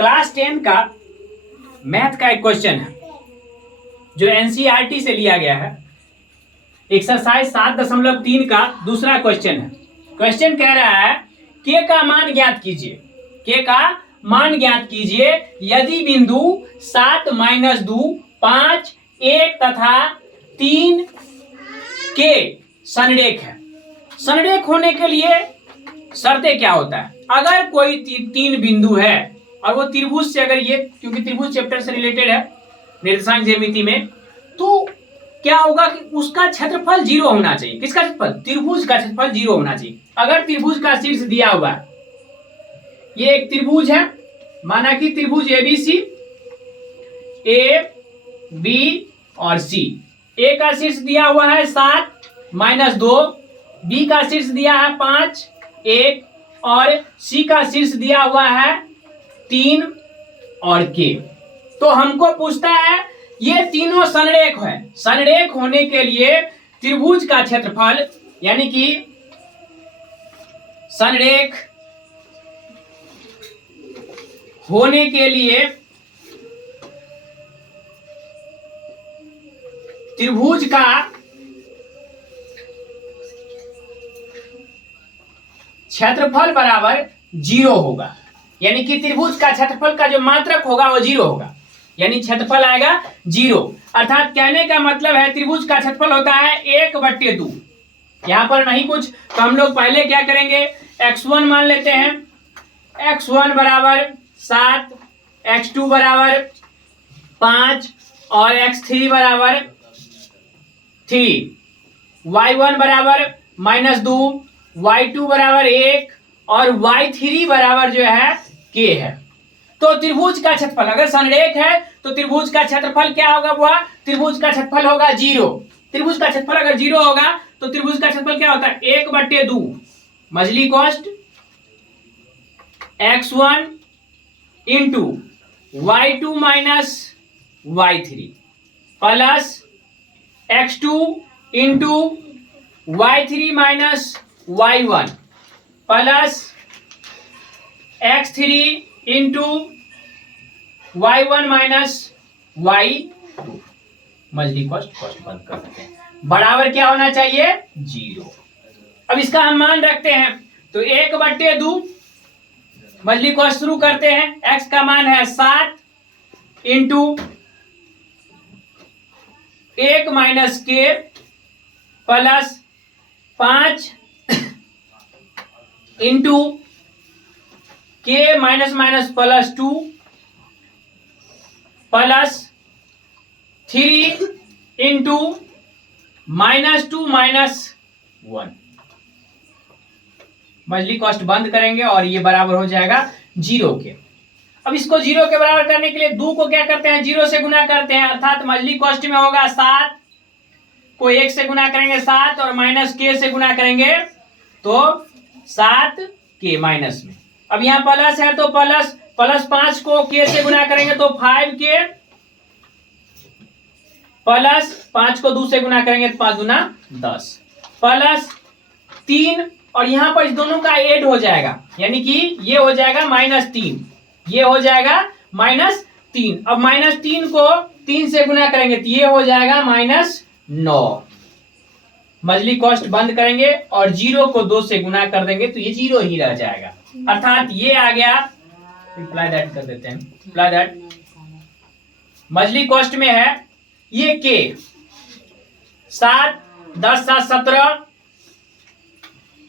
Class 10 का math का एक क्वेश्चन है जो एनसीईआरटी से लिया गया है। एक्सरसाइज 7.3 का दूसरा क्वेश्चन है। क्वेश्चन कह रहा है के का मान ज्ञात कीजिए। के का मान ज्ञात कीजिए यदि बिंदु 7, -2, 5, 1 तथा 3 के संरेख है। संरेख होने के लिए शर्तें क्या होता है? अगर कोई तीन बिंदु है और वो त्रिभुज से, अगर ये, क्योंकि त्रिभुज चैप्टर से रिलेटेड है निर्देशांक ज्यामिति में, तो क्या होगा कि उसका क्षेत्रफल 0 होना चाहिए। किसका क्षेत्रफल? त्रिभुज का क्षेत्रफल 0 होना चाहिए। अगर त्रिभुज का शीर्ष दिया हुआ है, ये एक त्रिभुज है, माना कि त्रिभुज एबीसी, ए बी और सी। ए का शीर्ष दिया हुआ है 7, -2, बी का शीर्ष दिया है 5, 1 और सी का शीर्ष दिया हुआ है 3 और के। तो हमको पूछता है ये तीनों संरेख है। संरेख होने के लिए त्रिभुज का क्षेत्रफल, यानी कि संरेख होने के लिए त्रिभुज का क्षेत्रफल बराबर 0 होगा। यानी कि त्रिभुज का क्षेत्रफल का जो मात्रक होगा वो 0 होगा, यानी क्षेत्रफल आएगा 0। अर्थात कहने का मतलब है त्रिभुज का क्षेत्रफल होता है 1/2। यहां पर नहीं कुछ, तो हम लोग पहले क्या करेंगे, x1 मान लेते हैं। x1 बराबर 7, x2 बराबर 5 और x3 बराबर 3, y1 बराबर -2, y2 बराबर 1 और y3 बराबर जो है k है। तो त्रिभुज का क्षेत्रफल, अगर संरेख है तो त्रिभुज का क्षेत्रफल क्या होगा? वो त्रिभुज का क्षेत्रफल होगा 0। त्रिभुज का क्षेत्रफल अगर 0 होगा तो त्रिभुज का क्षेत्रफल क्या होता है? 1/2 मछली cost x1 into y2 minus y3 plus x2 into y3 minus y1 plus x3 into y1 minus y2। Multi cost बंद कर देते हैं। बराबर क्या होना चाहिए? 0। अब इसका हम मान रखते हैं तो 1/2 मल्टी कॉस्ट शुरू करते हैं। x का मान है 7 इंटू 1 माइनस के प्लस 5 इंटू के minus minus plus 2 plus 3 into -2 minus 1। मछली कॉस्ट बंद करेंगे और ये बराबर हो जाएगा 0 के। अब इसको 0 के बराबर करने के लिए 2 को क्या करते हैं? 0 से गुना करते हैं। अर्थात मछली कॉस्ट में होगा 7 को 1 से गुना करेंगे 7 और माइनस के से गुना करेंगे तो 7 के माइनस में। अब यहाँ प्लस है तो प्लस 5 को के से गुना करेंगे तो 5 के प्लस 5 को 2 से गुना करेंगे तो 5 दूना 10 प्लस 3 और यहाँ पर इस दोनों का ऐड हो जाएगा, यानी कि ये हो जाएगा -3, ये हो जाएगा -3। अब -3 को 3 से गुना करेंगे तो ये हो जाएगा -9। मछली कॉस्ट बंद करेंगे और 0 को 2 से गुना कर देंगे तो ये 0 ही रह जाएगा। अर्थात ये आ गया, रिप्लाई दैट कर देते हैं, रिप्लाई दैट मछली कॉस्ट में है ये के 7, 10, 7,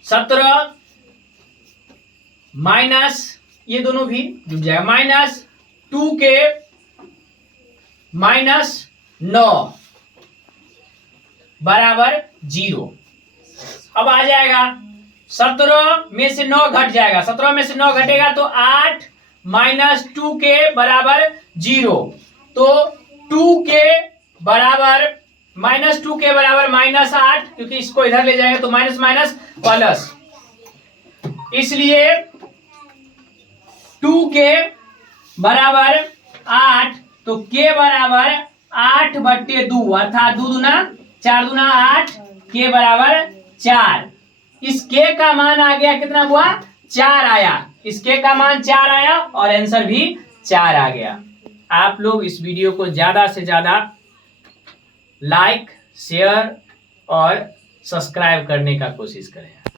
17 माइनस ये दोनों भी जुड़ जाएगा -2 के -9 बराबर 0। अब आ जाएगा 17 में से 9 घट जाएगा, 17 में से 9 घटेगा तो 8 -2 के बराबर 0। तो 2 के बराबर -2 के बराबर -8, क्योंकि इसको इधर ले जाएंगे तो माइनस माइनस प्लस, इसलिए 2 के बराबर 8 तो के बराबर 8/2 अर्थात 2 दूना 4 दूना 8 के बराबर 4। इस के का मान आ गया कितना हुआ? 4 आया। इस के का मान 4 आया और आंसर भी 4 आ गया। आप लोग इस वीडियो को ज़्यादा से ज़्यादा लाइक, शेयर और सब्सक्राइब करने का कोशिश करें।